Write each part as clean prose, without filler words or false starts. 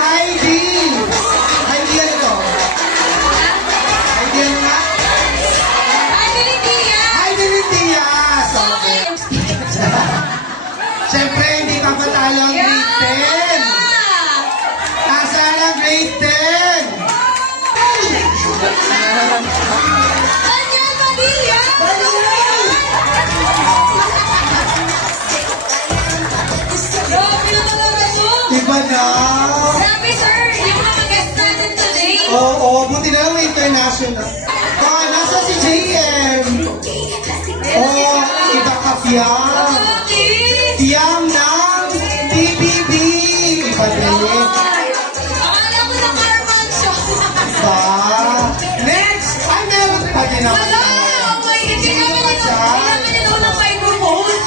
Heidi! Heidi, ano to? Heidi, ano nga? Heidi Litias! Heidi Litias! Okay. Siyempre, hindi pa pa tayo ang grade 10. Nasaan ang grade 10? Daniel Padilla! Grabe na talaga to! Iba na! Grabe sir! Yung mga guest natin today! Oo, buti na lang may international. Nasa si JM! Iba ka Fiam! Fiam ng TPB! Iba din! Akala ko na Carman siya! Next! Ay, meron pa din ako. Wala! Oh my God! Hindi namin ito ng microphone!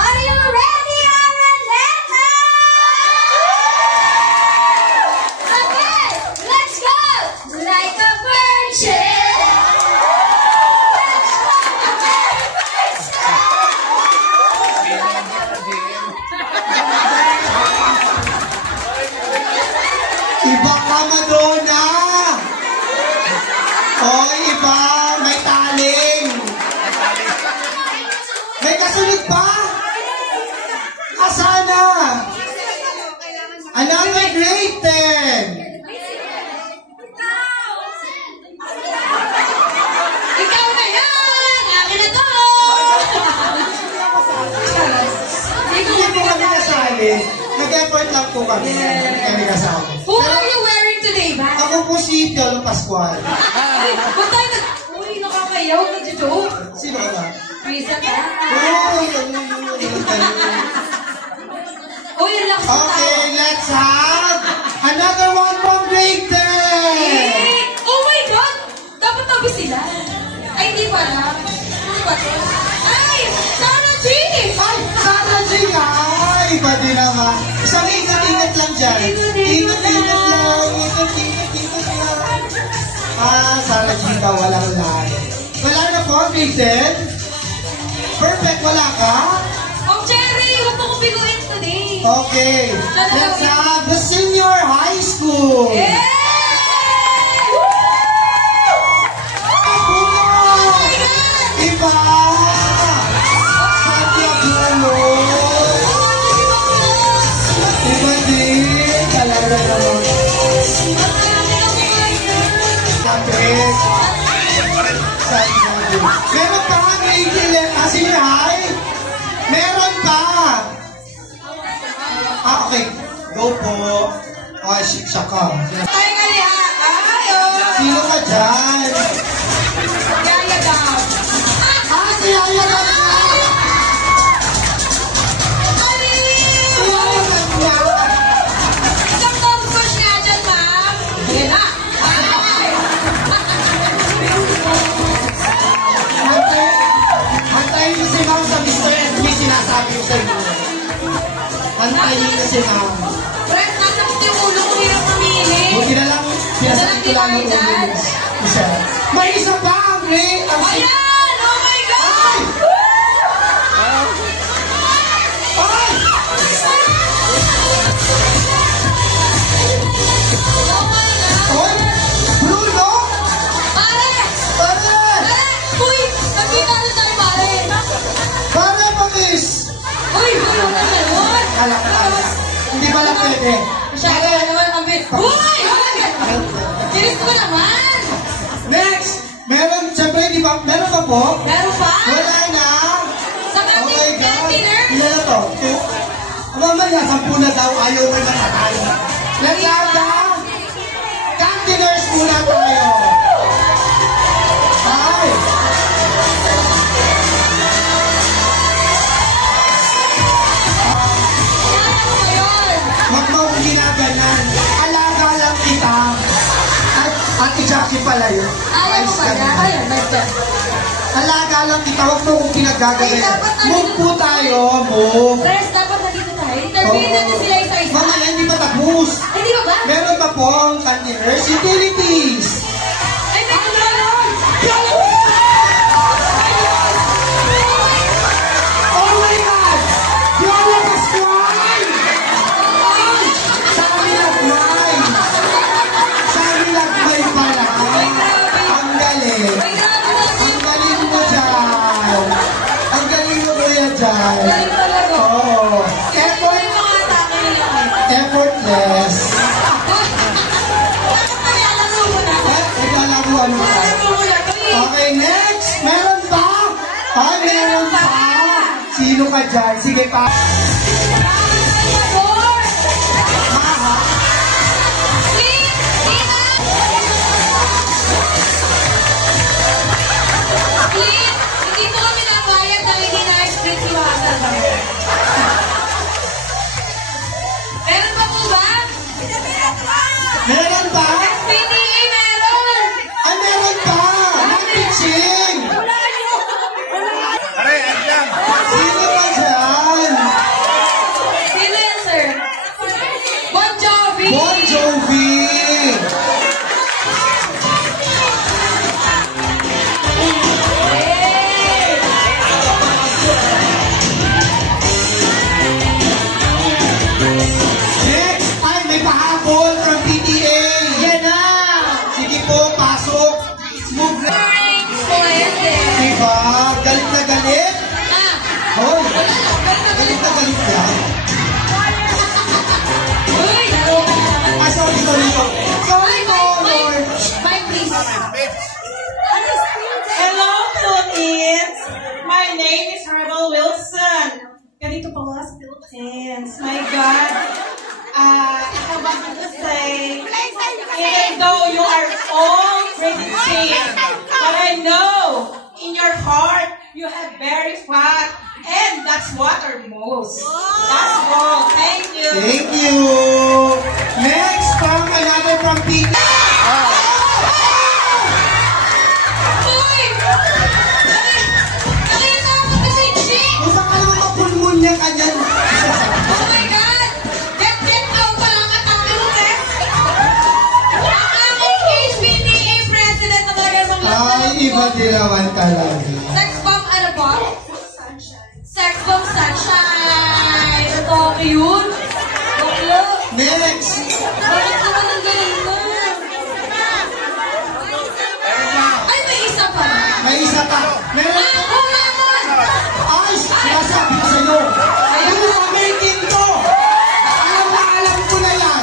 Are you ready, Araneta? Okay, let's go! Like a virgin! Iba ka, Madonna! Iba! May taling! May kasunod pa? Asana? Another grade 10! Ikaw na yan! Akin na to! Hindi po kami nasali. Nag-effort lang po kami. Hindi kami kasali. Who are you wearing today, ba? Ako po si Piolo Pascual. Ay, ba't tayo nag... Uy, nakakayaw, nag-joke. Sino ka ba? Risa ka? Uy, ang lakas na tao. Okay, let's have another one from grade 10! Oh my God! Dapat tabi sila. Ay, hindi pala. Ano ba to? Ay! Sarah G! Ay, Sarah G! Ay, iba din naman. Isang ingat-ingat lang dyan. Ingat-ingat lang. Ingat-ingat lang. Sarah G ka, walang line. Wala na po, grade 10? Perfect, wala ka? Oh, Cherry! Huwag mo kong biguin today. Okay, let's have the senior high school. Yay! Iba! Santiago! Iba din! Talaga naman. Kapit! Santiago. Meron pa nga senior high? Meron pa! Okay. Go po. Ay, siya ka. Ay, kaya! Ayo! Sino ka dyan? Yaya daw. Si Yaya ka na! Isang toothbrush nga dyan, ma'am. Ayan na. Hantayin niyo si Ma'am sa Mr. SB, sinasabi ko sa inyo. Hantayin niyo si Ma'am. Friend, nasa ko yung ulo ko hirap mamili. Buti na lang, sinasabi ko lang ng ulo. May isa pa, Andre! Ayan! Oh my God! Ay! Oy! Bruno! Pare! Pare! Uy! Nagkita na tayo, pare! Pare, Patis! Uy! Ano ka naman? Alak. Hindi pala pwede. Masyado ka naman ang bit. Uy! Gilis ko naman! Next! Siyempre, di ba? Meron pa po? Meron pa? Wala na! Sa ating dinner? Ilan na to? Mamaya, 10 na daw, ayaw may matatalo. Let's have the cantiners muna tayo. Hi! Kaya ko ba yun? Wag mo ginaganan. Alaga lang kita. Ate Jackie pala yun. Ayaw mo ba na? Ayun, nice job. Alaga lang kita. Wag mo kong pinagagawin. Ay, dapat Move po tayo. Move. Press, dapat nandito tayo. Interviewin natin sila isa-isa. Mamaya, hindi pa tapos. Ay, di ba ba? Meron pa po ang cantiners utilities. Ay, may meron! Oh my God! meron pa. Sino ka dyan? Sige pa. Salvador! Maha. Please! Please! Hindi po kami napayag na hindi na-explain si Maha Salvador. Meron pa po ba? Meron ba? PTA meron! Ay, meron pa. May pitching. Sino ka dyan? Sino yan, sir? Bon Jovi! Bon Jovi. Hey! Next, ay, may pahabol from PTA. Yan na! Sige po, pasok. Smooth na. Puwede. Diba? Galit na galit. Ah! Hoy, galit na galit ka. Uy! Laro ka na naman. Ah, sorry. Sorry po, Lord. Mike, please. Hello, Philippines! My name is Rebel Wilson. Ganito pa mga sa Philippines. My God. Ako ba to say, even though you are all crazy, but I know in your heart you have very fat, and that's what are most. That's all. Thank you. Thank you. Next, from another from PTA. Uy! Nakita ako kasi chick! Kung saan ka naman mapulmon niya kanyan. Oh my God! Get out pa lang atake mo, Tess! Ang aking HPTA president na talaga sa Ay, iba din naman talaga. Sex bomb ano po? Sex bomb sunshine! Totoo ko yun? Baklo! Next. Bakit naman ang galing mo? Ay, may isa pa! May isa pa. Meron. Oh, mamon! Ay, nasabi ko sa'yo. Yung American to. Alam ko na yan.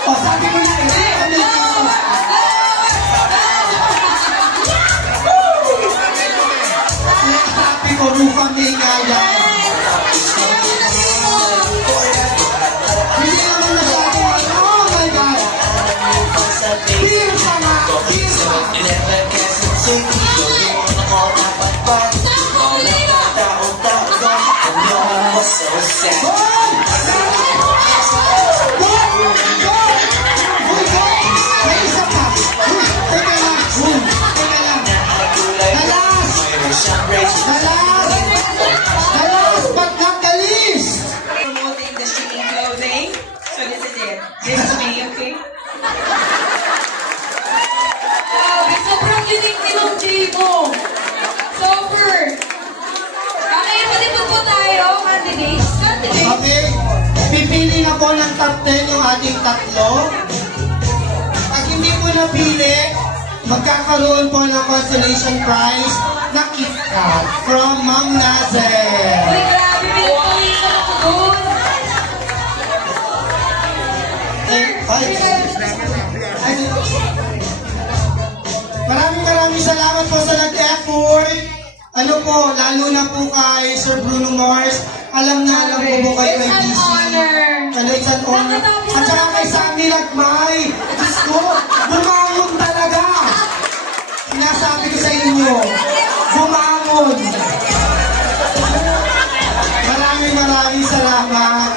O, sabi ko na, hindi, American to. Sabi ko, Rufa may nga yan. Hindi naman nasabi ko, oh my God. Beer pa nga, beer pa. Promoting the shipping clothing. So this is it. This is me, okay? Sobrang unique din ang Chico. Super. Okay, malipot po tayo, candidates. Okay, pipili na po ng top 10 yung ating tatlo. Pag hindi po napili, magkakaroon po ng consolation prize na KitKat from Ma'am Nazel. Uy, grabe, pinagpawisan ako doon. Maraming salamat po sa nag-effort. Ano po, lalo na po kay Sir Bruno Mars. Alam na alam ko po kayo It's ay an busy. honor. Ano, it's an honor. At saka kay Sammy Lagmay. Diyos ko, bumangon talaga. Sinasabi ko sa inyo, bumangon. Maraming salamat.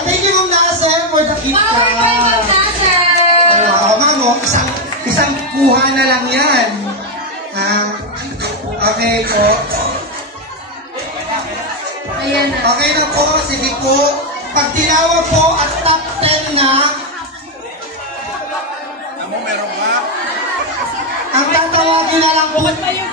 Thank you, Ma'am Nasser, for the gift Powered by card. Magdasal. Ma'am, oh, isang kuha na lang yan. Okay po. Ayan na. Okay na po, sige po. Pag tinawag po at top 10 na, ang tatawagin na lang po. Kayo